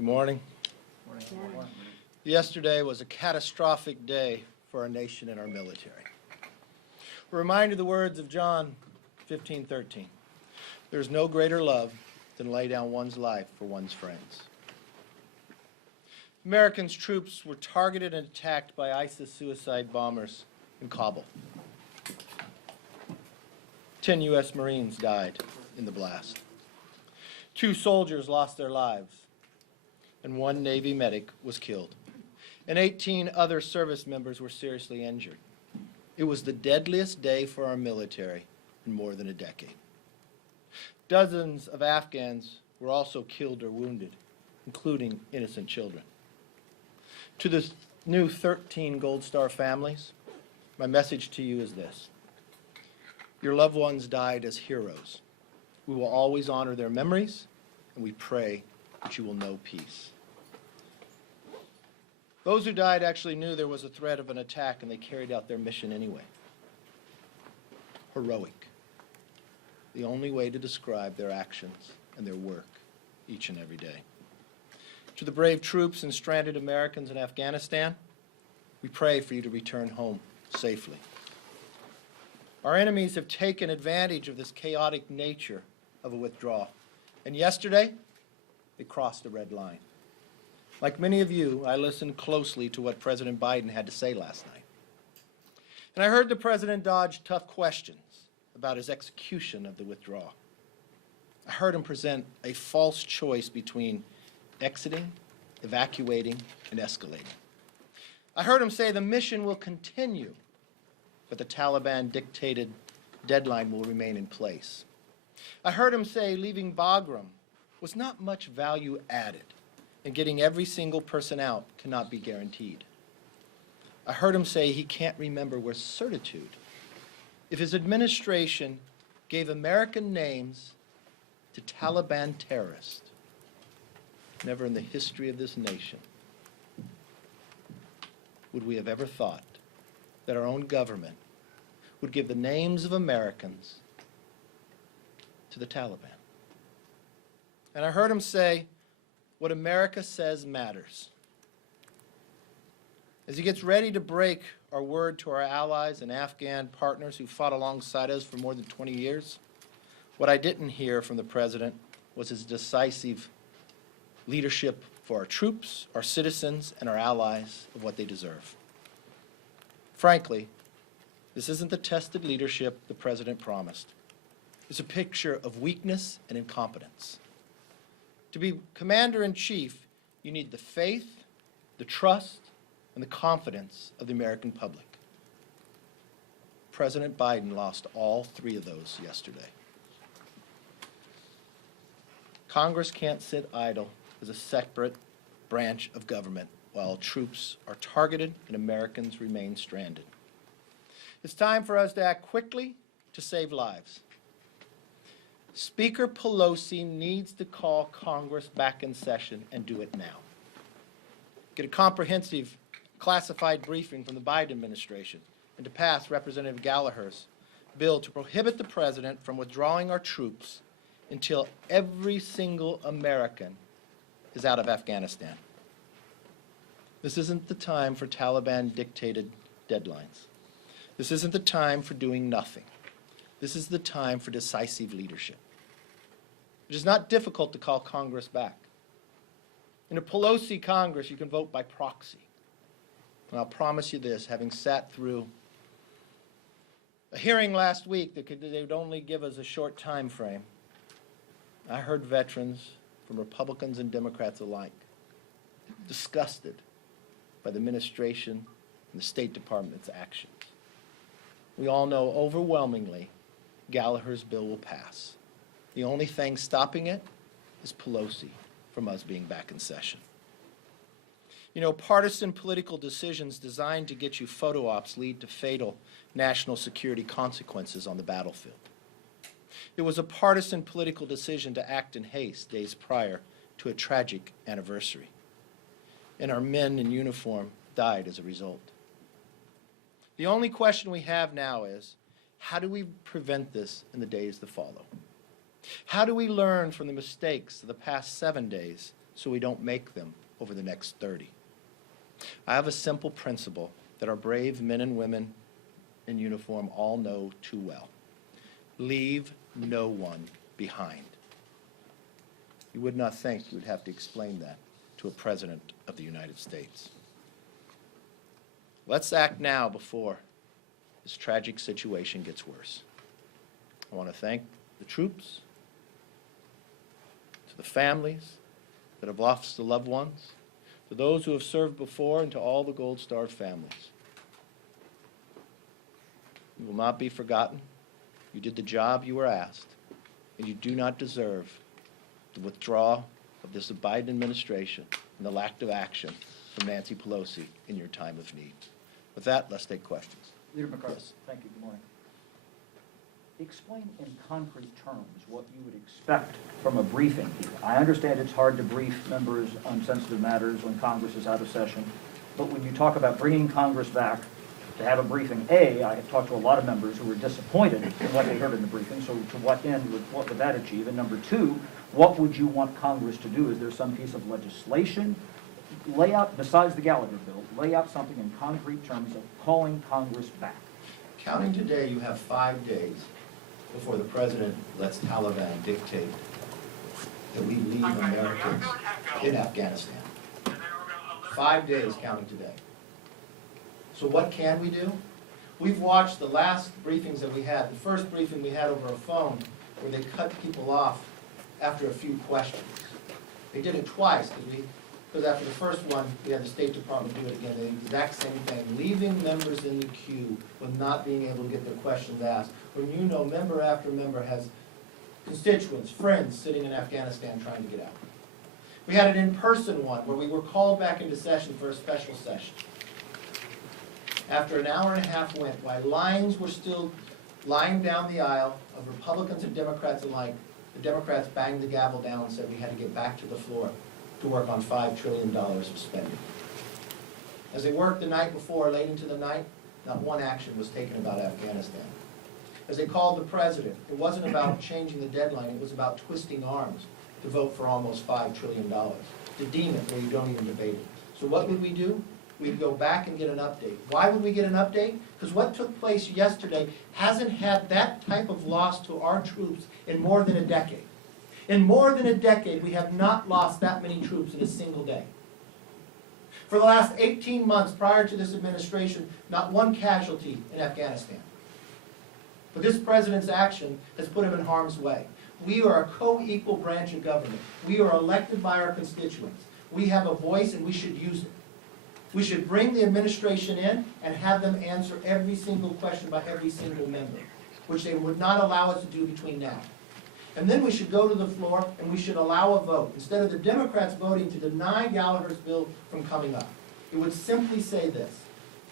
Good morning. Morning. Yesterday was a catastrophic day for our nation and our military. We're reminded of the words of John 15:13. There is no greater love than lay down one's life for one's friends. Americans' troops were targeted and attacked by ISIS suicide bombers in Kabul. 10 U.S. Marines died in the blast. 2 soldiers lost their lives, and 1 Navy medic was killed, and 18 other service members were seriously injured. It was the deadliest day for our military in more than a decade. Dozens of Afghans were also killed or wounded, including innocent children. To the new 13 Gold Star families, my message to you is this. Your loved ones died as heroes. We will always honor their memories, and we pray that you will know peace. Those who died actually knew there was a threat of an attack, and they carried out their mission anyway. Heroic. The only way to describe their actions and their work each and every day. To the brave troops and stranded Americans in Afghanistan, we pray for you to return home safely. Our enemies have taken advantage of this chaotic nature of a withdrawal. And yesterday, they crossed the red line. Like many of you, I listened closely to what President Biden had to say last night. And I heard the President dodge tough questions about his execution of the withdrawal. I heard him present a false choice between exiting, evacuating, and escalating. I heard him say the mission will continue, but the Taliban-dictated deadline will remain in place. I heard him say leaving Bagram was not much value added, and getting every single person out cannot be guaranteed. I heard him say he can't remember with certitude if his administration gave American names to Taliban terrorists. Never in the history of this nation would we have ever thought that our own government would give the names of Americans to the Taliban. And I heard him say, what America says matters. As he gets ready to break our word to our allies and Afghan partners who fought alongside us for more than 20 years, what I didn't hear from the President was his decisive leadership for our troops, our citizens, and our allies of what they deserve. Frankly, this isn't the tested leadership the President promised. It's a picture of weakness and incompetence. To be commander-in-chief, you need the faith, the trust, and the confidence of the American public. President Biden lost all 3 of those yesterday. Congress can't sit idle as a separate branch of government while troops are targeted and Americans remain stranded. It's time for us to act quickly to save lives. Speaker Pelosi needs to call Congress back in session and do it now. Get a comprehensive classified briefing from the Biden administration and to pass Representative Gallagher's bill to prohibit the President from withdrawing our troops until every single American is out of Afghanistan. This isn't the time for Taliban-dictated deadlines. This isn't the time for doing nothing. This is the time for decisive leadership. It is not difficult to call Congress back. In a Pelosi Congress, you can vote by proxy. And I'll promise you this, having sat through a hearing last week that they would only give us a short time frame, I heard veterans from Republicans and Democrats alike disgusted by the administration and the State Department's actions. We all know overwhelmingly Gallagher's bill will pass. The only thing stopping it is Pelosi from us being back in session. You know, partisan political decisions designed to get you photo ops lead to fatal national security consequences on the battlefield. It was a partisan political decision to act in haste days prior to a tragic anniversary. And our men in uniform died as a result. The only question we have now is, how do we prevent this in the days that follow? How do we learn from the mistakes of the past 7 days so we don't make them over the next 30. I have a simple principle that our brave men and women in uniform all know too well. Leave no one behind. You would not think you would have to explain that to a president of the United States. Let's act now before this tragic situation gets worse. I want to thank the troops, to the families that have lost the loved ones, to those who have served before, and to all the Gold Star families. You will not be forgotten. You did the job you were asked, and you do not deserve the withdrawal of this Biden administration and the lack of action from Nancy Pelosi in your time of need. With that, let's take questions. Leader McCarthy. Yes. Thank you. Good morning. Explain in concrete terms what you would expect from a briefing here. I understand it's hard to brief members on sensitive matters when Congress is out of session, but when you talk about bringing Congress back to have a briefing, A, I have talked to a lot of members who were disappointed in what they heard in the briefing, so to what end, what would that achieve? And number two, what would you want Congress to do? Is there some piece of legislation? Lay out, besides the Gallagher bill, lay out something in concrete terms of calling Congress back. Counting today, you have 5 days before the president lets Taliban dictate that we leave Americans in Afghanistan. 5 days counting today. So what can we do? We've watched the last briefings that we had. The first briefing we had over a phone where they cut people off after a few questions. They did it twice because after the first one, we had the State Department do it again, the exact same thing, leaving members in the queue with not being able to get their questions asked. When you know member after member has constituents, friends sitting in Afghanistan trying to get out. We had an in-person one where we were called back into session for a special session. After an hour and a half went, while lines were still lying down the aisle of Republicans and Democrats alike, the Democrats banged the gavel down and said we had to get back to the floor to work on $5 trillion of spending. As they worked the night before, late into the night, not one action was taken about Afghanistan. As they called the president, it wasn't about changing the deadline, it was about twisting arms to vote for almost $5 trillion, to deem it where you don't even debate it. So what would we do? We'd go back and get an update. Why would we get an update? Because what took place yesterday hasn't had that type of loss to our troops in more than a decade. In more than a decade, we have not lost that many troops in a single day. For the last 18 months prior to this administration, not one casualty in Afghanistan. But this president's action has put him in harm's way. We are a co-equal branch of government. We are elected by our constituents. We have a voice and we should use it. We should bring the administration in and have them answer every single question by every single member, which they would not allow us to do between now. And then we should go to the floor and we should allow a vote. Instead of the Democrats voting to deny Gallagher's bill from coming up, it would simply say this.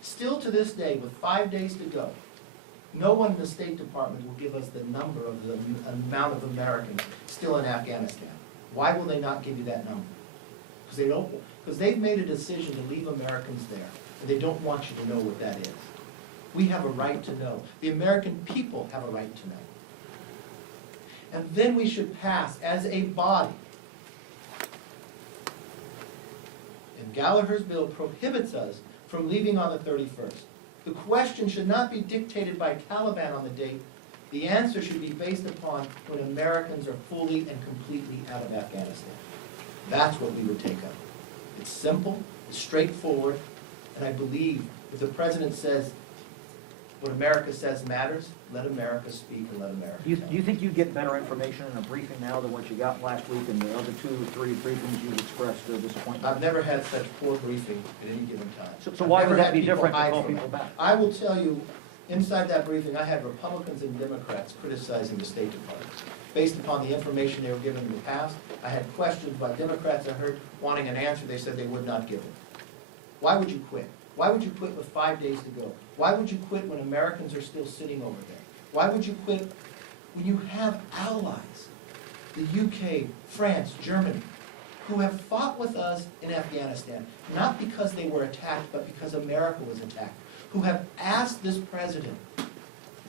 Still to this day, with 5 days to go, no one in the State Department will give us the number of the amount of Americans still in Afghanistan. Why will they not give you that number? Because they've made a decision to leave Americans there, and they don't want you to know what that is. We have a right to know. The American people have a right to know. And then we should pass, as a body, and Gallagher's bill prohibits us from leaving on the 31st. The question should not be dictated by Taliban on the date. The answer should be based upon when Americans are fully and completely out of Afghanistan. That's what we would take up. It's simple, it's straightforward, and I believe if the president says what America says matters, let America speak and let America Do you think you get better information in a briefing now than what you got last week and the other 2 or 3 briefings you expressed disappointment? I've never had such poor briefing at any given time. So why would that be different to call people back? I will tell you, inside that briefing, I had Republicans and Democrats criticizing the State Department. Based upon the information they were given in the past, I had questions by Democrats I heard wanting an answer. They said they would not give it. Why would you quit? Why would you quit with 5 days to go? Why would you quit when Americans are still sitting over there? Why would you quit when you have allies, the UK, France, Germany, who have fought with us in Afghanistan, not because they were attacked, but because America was attacked, who have asked this president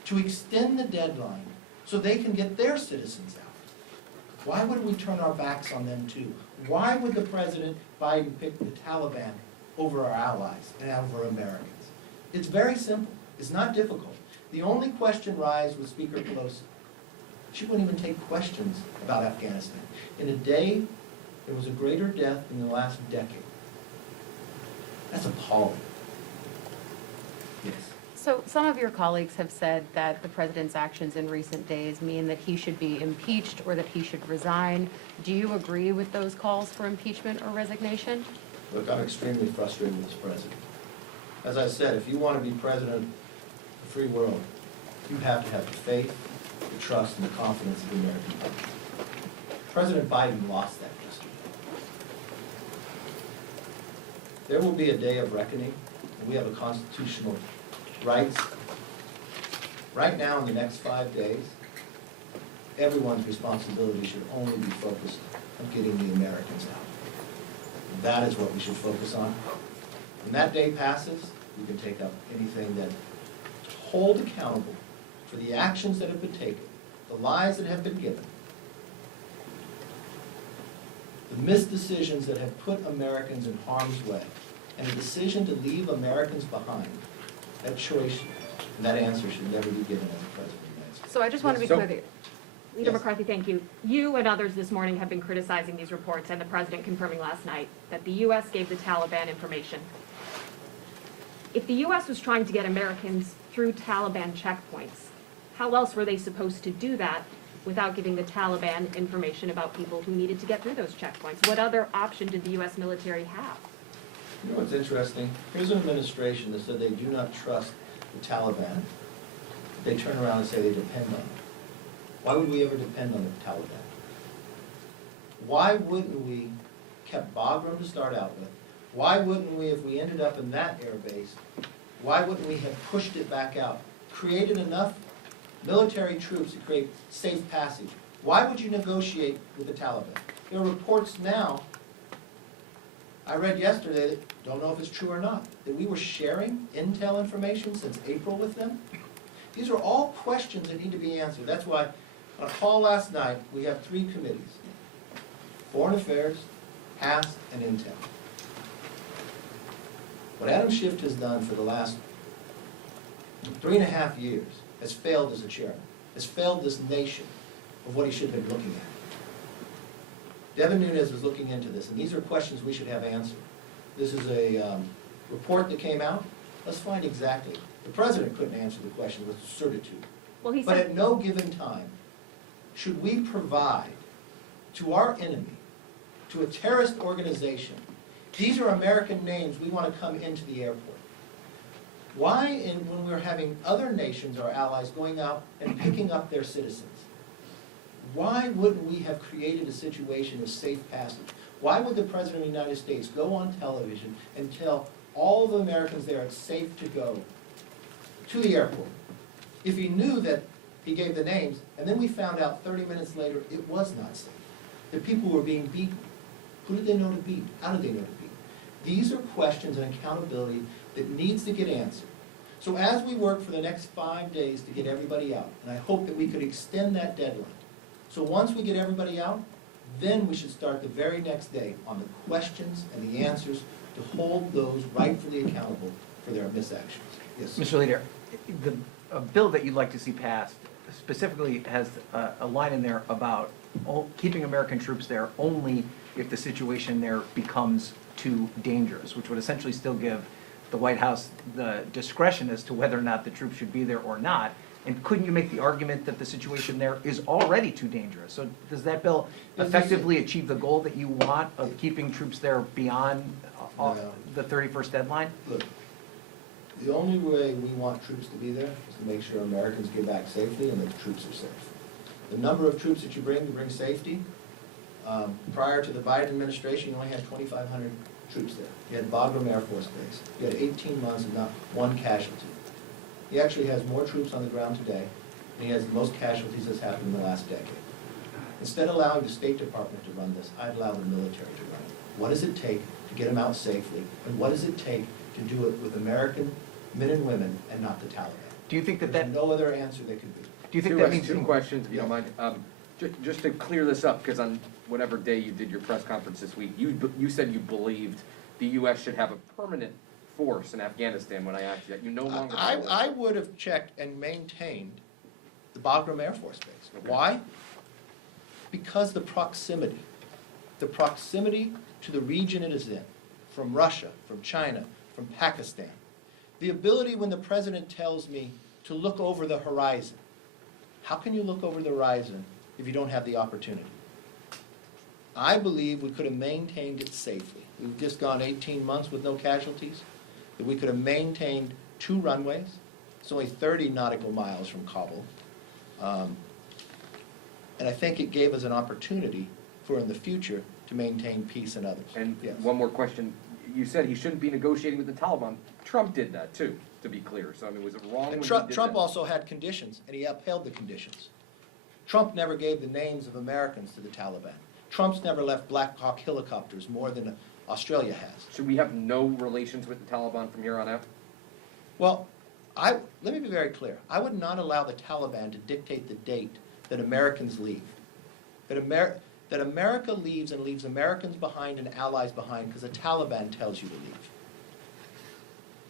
to extend the deadline so they can get their citizens out. Why would we turn our backs on them too? Why would the President Biden pick the Taliban over our allies and over Americans? It's very simple. It's not difficult. The only question raised with Speaker Pelosi, she wouldn't even take questions about Afghanistan. In a day, there was a greater death in the last decade. That's appalling. Yes. So some of your colleagues have said that the president's actions in recent days mean that he should be impeached or that he should resign. Do you agree with those calls for impeachment or resignation? Look, I'm extremely frustrated with this president. As I said, if you want to be president of the free world, you have to have the faith, the trust, and the confidence of the American people. President Biden lost that yesterday. There will be a day of reckoning, and we have a constitutional rights. Right now, in the next 5 days, everyone's responsibility should only be focused on getting the Americans out. That is what we should focus on. When that day passes, we can take up anything that hold accountable for the actions that have been taken, the lies that have been given, the missed decisions that have put Americans in harm's way, and the decision to leave Americans behind. That choice and that answer should never be given as a president of the United States. So I just want to be So- clear that Leader Yes. McCarthy, thank you. You and others this morning have been criticizing these reports and the president confirming last night that the U.S. gave the Taliban information. If the U.S. was trying to get Americans through Taliban checkpoints, how else were they supposed to do that without giving the Taliban information about people who needed to get through those checkpoints? What other option did the U.S. military have? You know what's interesting? Here's an administration that said they do not trust the Taliban. They turn around and say they depend on them. Why would we ever depend on the Taliban? Why wouldn't we kept Bagram to start out with? Why wouldn't we, if we ended up in that air base, why wouldn't we have pushed it back out? Created enough military troops to create safe passage. Why would you negotiate with the Taliban? There are reports now, I read yesterday, that don't know if it's true or not, that we were sharing intel information since April with them. These are all questions that need to be answered. That's why on a call last night, we have 3 committees: Foreign Affairs, HASC, and Intel. What Adam Schiff has done for the last 3.5 years has failed as a chairman, has failed this nation of what he should have been looking at. Devin Nunes was looking into this, and these are questions we should have answered. This is a report that came out. Let's find exactly. The president couldn't answer the question with certitude. Well, he But said, at no given time should we provide to our enemy, to a terrorist organization, these are American names, we want to come into the airport. Why, when we're having other nations, our allies, going out and picking up their citizens, why wouldn't we have created a situation of safe passage? Why would the President of the United States go on television and tell all the Americans there it's safe to go to the airport if he knew that he gave the names, and then we found out 30 minutes later it was not safe, that people were being beaten? Who did they know to beat? How did they know to beat? These are questions and accountability that needs to get answered. So as we work for the next 5 days to get everybody out, and I hope that we could extend that deadline, so once we get everybody out, then we should start the very next day on the questions and the answers to hold those rightfully accountable for their misactions. Yes. Mr. Leader, a bill that you'd like to see passed specifically has a line in there about keeping American troops there only if the situation there becomes too dangerous, which would essentially still give the White House the discretion as to whether or not the troops should be there or not. And couldn't you make the argument that the situation there is already too dangerous? So does that bill effectively achieve the goal that you want of keeping troops there beyond No. the 31st deadline? Look, the only way we want troops to be there is to make sure Americans get back safely and that the troops are safe. The number of troops that you bring to bring safety, prior to the Biden administration, you only had 2,500 troops there. You had Bagram Air Force Base. You had 18 months and not one casualty. He actually has more troops on the ground today, and he has the most casualties that's happened in the last decade. Instead of allowing the State Department to run this, I'd allow the military to run it. What does it take to get them out safely, and what does it take to do it with American men and women and not the Taliban? Do you think that There's no other answer that could be. do you think that means two questions, if you don't Yeah. mind. Just to clear this up, because on whatever day you did your press conference this week, you said you believed the U.S. should have a permanent force in Afghanistan. When I asked you that, you no longer. I would have checked and maintained the Bagram Air Force Base. Okay. Why? Because the proximity to the region it is in, from Russia, from China, from Pakistan, the ability when the president tells me to look over the horizon. How can you look over the horizon if you don't have the opportunity? I believe we could have maintained it safely. We've just gone 18 months with no casualties, that we could have maintained 2 runways. It's only 30 nautical miles from Kabul. And I think it gave us an opportunity for in the future to maintain peace and others. And Yes. one more question. You said he shouldn't be negotiating with the Taliban. Trump did that too, to be clear. So I mean, was it wrong when And he Trump did that? also had conditions, and he upheld the conditions. Trump never gave the names of Americans to the Taliban. Trump's never left Black Hawk helicopters more than Australia has. Should we have no relations with the Taliban from here on out? Well, let me be very clear. I would not allow the Taliban to dictate the date that Americans leave. That America leaves and leaves Americans behind and allies behind because the Taliban tells you to leave.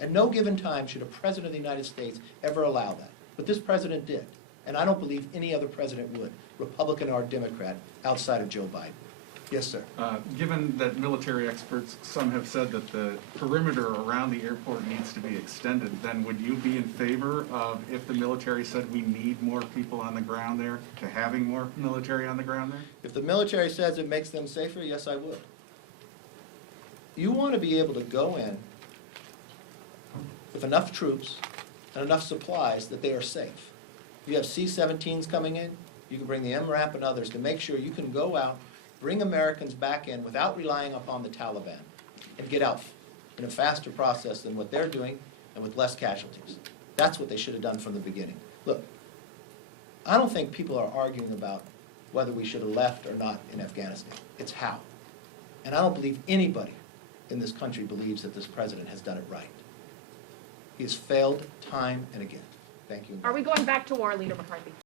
At no given time should a president of the United States ever allow that. But this president did. And I don't believe any other president would, Republican or Democrat, outside of Joe Biden. Yes, sir. Given that military experts, some have said that the perimeter around the airport needs to be extended, then would you be in favor of, if the military said we need more people on the ground there, to having more military on the ground there? If the military says it makes them safer, yes, I would. You want to be able to go in with enough troops and enough supplies that they are safe. You have C-17s coming in, you can bring the MRAP and others to make sure you can go out, bring Americans back in without relying upon the Taliban, and get out in a faster process than what they're doing and with less casualties. That's what they should have done from the beginning. Look, I don't think people are arguing about whether we should have left or not in Afghanistan. It's how. And I don't believe anybody in this country believes that this president has done it right. He has failed time and again. Thank you. Are we going back to war, Leader McCarthy?